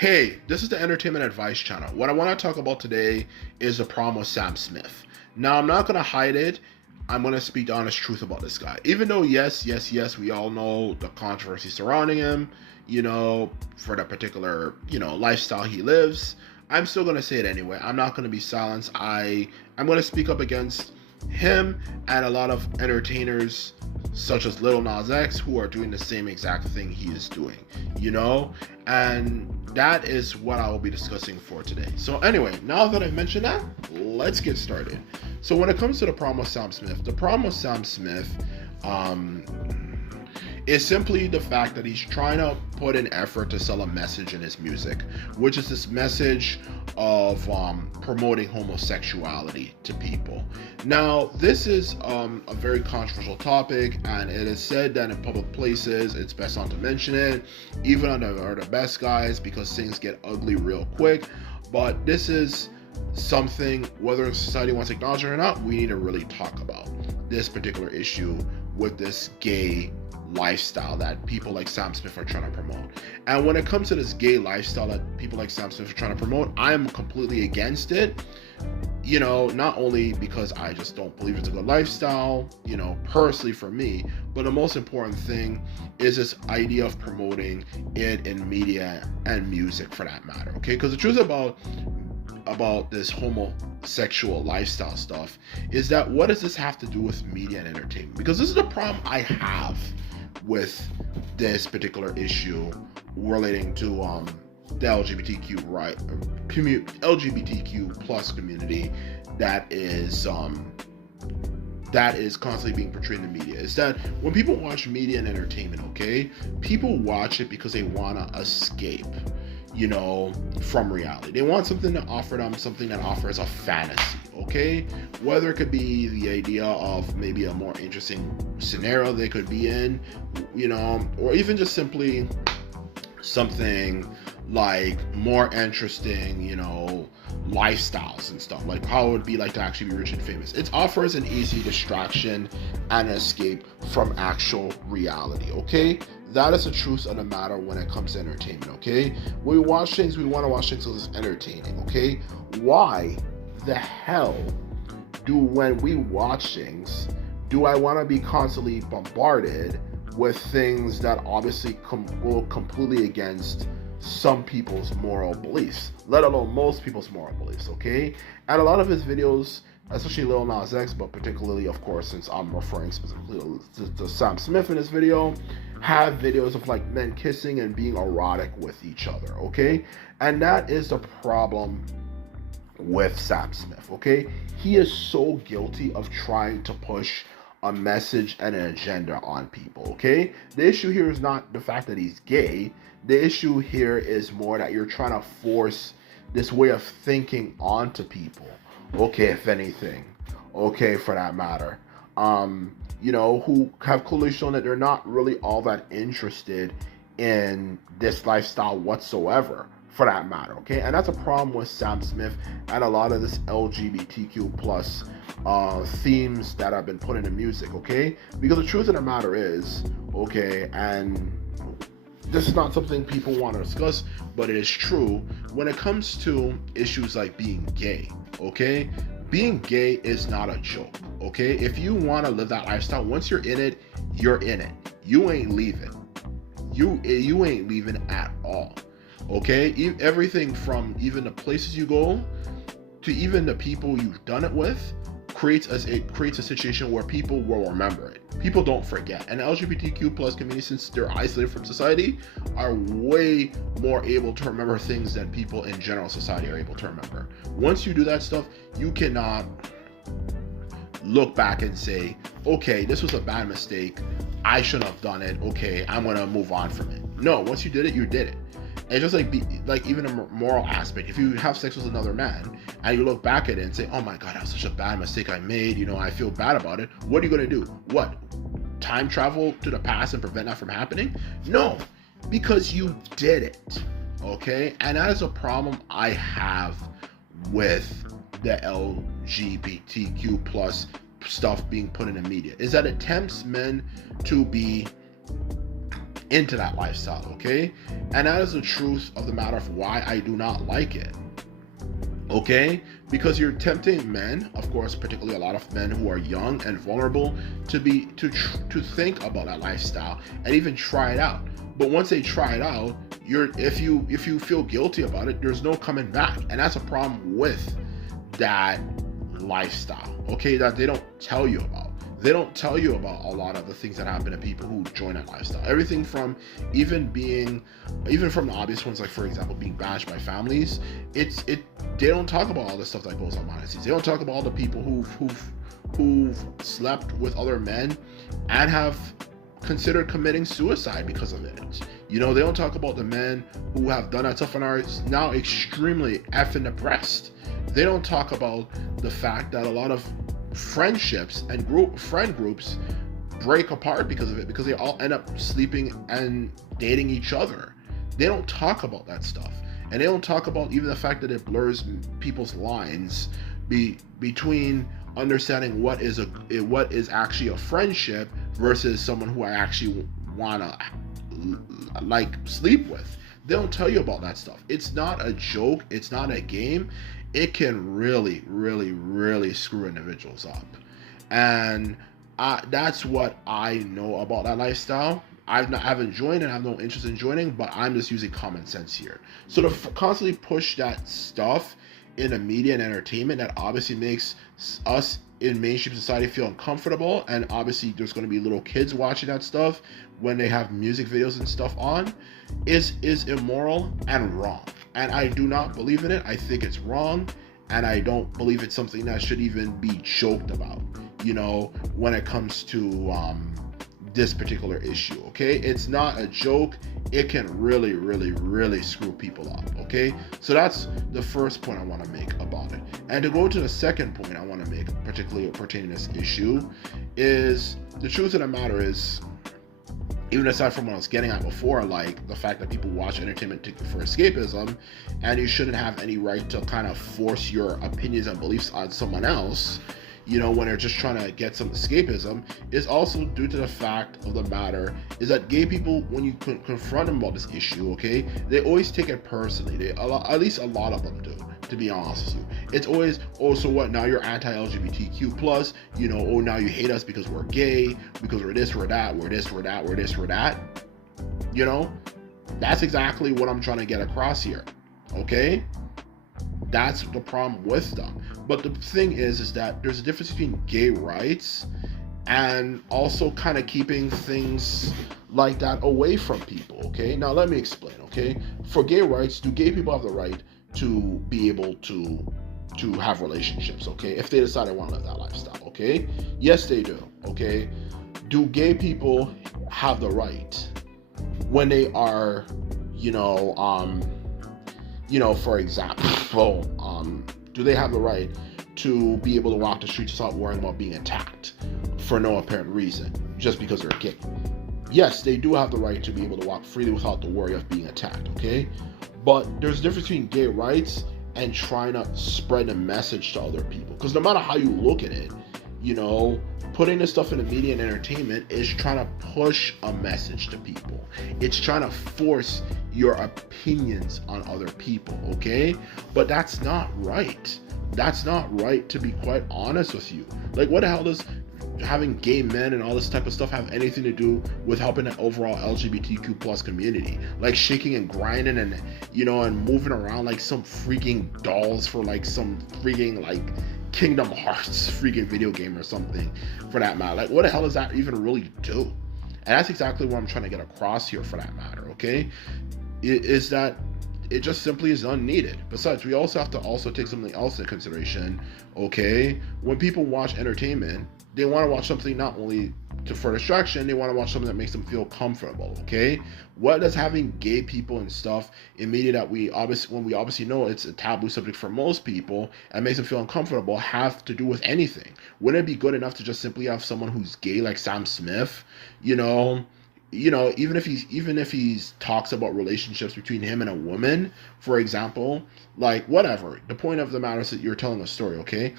Hey, this is the Entertainment Advice Channel. What I want to talk about today is the problem with Sam Smith. Now, I'm not going to hide it. I'm going to speak the honest truth about this guy. Even though, yes, we all know the controversy surrounding him, for the particular, lifestyle he lives, I'm still going to say it anyway. I'm not going to be silenced. I'm going to speak up against him and a lot of entertainers such as Lil Nas X who are doing the same exact thing he is doing, and that is what I will be discussing for today. So anyway, now that I mentioned that, let's get started. So when it comes to the problem with Sam Smith, is simply the fact that he's trying to put an effort to sell a message in his music, which is this message of promoting homosexuality to people. Now, this is a very controversial topic, and it is said that in public places, it's best not to mention it, even under the best guys, because things get ugly real quick. But this is something, whether society wants to acknowledge it or not, we need to really talk about this particular issue with this gay lifestyle that people like Sam Smith are trying to promote. And when it comes to this gay lifestyle that people like Sam Smith are trying to promote, I am completely against it. Not only because I just don't believe it's a good lifestyle, personally for me, but the most important thing is this idea of promoting it in media and music for that matter, okay? Because the truth about this homosexual lifestyle stuff is that what does this have to do with media and entertainment? Because this is the problem I have with this particular issue relating to the LGBTQ plus community that is constantly being portrayed in the media, is that when people watch media and entertainment, okay, people watch it because they want to escape from reality. They want something to offer them, something that offers a fantasy, okay? Whether it could be the idea of maybe a more interesting scenario they could be in, or even just simply something like more interesting, lifestyles and stuff, like how it would be like to actually be rich and famous. It offers an easy distraction and escape from actual reality, okay? That is the truth of the matter when it comes to entertainment, okay? We want to watch things because it's entertaining, okay? Why the hell when we watch things, do I want to be constantly bombarded with things that obviously go completely against some people's moral beliefs, let alone most people's moral beliefs, okay? And a lot of his videos, especially Lil Nas X, but particularly, of course, since I'm referring specifically to Sam Smith in this video, have videos of like men kissing and being erotic with each other, okay? And that is the problem with Sam Smith, okay? He is so guilty of trying to push a message and an agenda on people, okay? The issue here is not the fact that he's gay. The issue here is more that you're trying to force this way of thinking onto people, okay, if anything, okay, for that matter, who have clearly shown that they're not really all that interested in this lifestyle whatsoever, for that matter, okay? And that's a problem with Sam Smith and a lot of this LGBTQ plus themes that have been put into music, okay? Because the truth of the matter is, okay, and this is not something people want to discuss, but it is true when it comes to issues like being gay, okay? Being gay is not a joke, okay? If you want to live that lifestyle, once you're in it, you're in it. You ain't leaving. You ain't leaving at all, okay? Everything from even the places you go to even the people you've done it with creates a situation where people will remember it. People don't forget. And the LGBTQ plus community, since they're isolated from society, are way more able to remember things than people in general society are able to remember. Once you do that stuff, you cannot look back and say, okay, this was a bad mistake, I shouldn't have done it, okay, I'm gonna move on from it. No, once you did it, you did it. And just like even a moral aspect, if you have sex with another man and you look back at it and say, oh my god, that was such a bad mistake I made, I feel bad about it, what are you gonna do? What? Time travel to the past and prevent that from happening? No, because you did it, okay? And that is a problem I have with the LGBTQ plus stuff being put in the media, is that it tempts men to be into that lifestyle, okay? And that is the truth of the matter of why I do not like it, okay? Because you're tempting men, of course, particularly a lot of men who are young and vulnerable, to think about that lifestyle and even try it out. But once they try it out, if you feel guilty about it, there's no coming back, and that's a problem with that lifestyle, okay? That they don't tell you about. They don't tell you about a lot of the things that happen to people who join that lifestyle. Everything from even from the obvious ones, like for example, being bashed by families. They don't talk about all the stuff that goes on behind the scenes. They don't talk about all the people who've slept with other men and have considered committing suicide because of it. They don't talk about the men who have done that stuff and are now extremely effing depressed. They don't talk about the fact that a lot of friendships and friend groups break apart because of it, because they all end up sleeping and dating each other. They don't talk about that stuff, and they don't talk about even the fact that it blurs people's lines between understanding what is actually a friendship versus someone who I actually wanna like sleep with. They don't tell you about that stuff. It's not a joke. It's not a game. It can really, really, really screw individuals up. And that's what I know about that lifestyle. I haven't joined and I have no interest in joining, but I'm just using common sense here. So to constantly push that stuff in the media and entertainment that obviously makes us in mainstream society feel uncomfortable, and obviously there's going to be little kids watching that stuff when they have music videos and stuff on, is immoral and wrong. And I do not believe in it. I think it's wrong, and I don't believe it's something that should even be joked about, when it comes to this particular issue, okay? It's not a joke. It can really, really, really screw people up, okay? So that's the first point I want to make about it. And to go to the second point I want to make, particularly pertaining to this issue, is the truth of the matter is, even aside from what I was getting at before, like the fact that people watch entertainment for escapism, and you shouldn't have any right to kind of force your opinions and beliefs on someone else, when they're just trying to get some escapism, is also due to the fact of the matter is that gay people, when you confront them about this issue, okay, they always take it personally. At least a lot of them do, to be honest with you. It's always, oh, so what, now you're anti-LGBTQ plus, oh, now you hate us because we're gay, because we're this, we're that, we're this, we're that, we're this, we're that. That's exactly what I'm trying to get across here, okay? That's the problem with them. But the thing is that there's a difference between gay rights and also kind of keeping things like that away from people, okay? Now let me explain, okay? For gay rights, do gay people have the right to be able to have relationships, okay? If they decide they want to live that lifestyle, okay? Yes, they do, okay? Do gay people have the right when they are, for example, do they have the right to be able to walk the streets without worrying about being attacked for no apparent reason, just because they're gay? Yes, they do have the right to be able to walk freely without the worry of being attacked, okay? But there's a difference between gay rights and trying to spread a message to other people. Because no matter how you look at it, putting this stuff in the media and entertainment is trying to push a message to people. It's trying to force your opinions on other people, okay? But that's not right. That's not right, to be quite honest with you. Like, what the hell does having gay men and all this type of stuff have anything to do with helping the overall LGBTQ plus community? Like shaking and grinding and and moving around like some freaking dolls for like some freaking like Kingdom Hearts freaking video game or something, for that matter. Like, what the hell does that even really do? And that's exactly what I'm trying to get across here, for that matter, okay? Is that it just simply is unneeded. Besides, we also have to take something else into consideration, okay? When people watch entertainment, they want to watch something not only for distraction, they want to watch something that makes them feel comfortable, okay? What does having gay people and stuff in media that we obviously know it's a taboo subject for most people and makes them feel uncomfortable have to do with anything? Wouldn't it be good enough to just simply have someone who's gay like Sam Smith, even if he's talks about relationships between him and a woman, for example, like, whatever. The point of the matter is that you're telling a story, okay?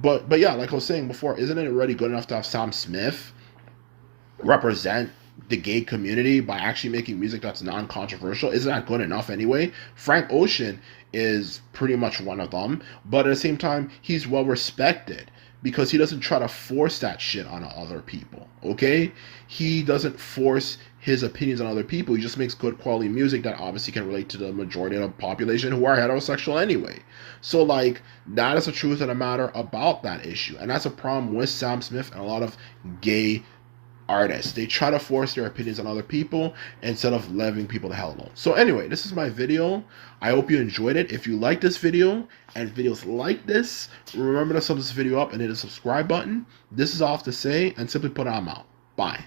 But yeah, like I was saying before, isn't it already good enough to have Sam Smith represent the gay community by actually making music that's non-controversial? Isn't that good enough anyway? Frank Ocean is pretty much one of them, but at the same time, he's well respected because he doesn't try to force that shit on other people. Okay, he doesn't force his opinions on other people. He just makes good quality music that obviously can relate to the majority of the population who are heterosexual anyway. So like that is the truth of the matter about that issue, and that's a problem with Sam Smith and a lot of gay artists. They try to force their opinions on other people instead of leaving people the hell alone. So anyway, this is my video. I hope you enjoyed it. If you like this video and videos like this, remember to sub this video up and hit the subscribe button. This is all to say, and simply put, I'm out. Bye.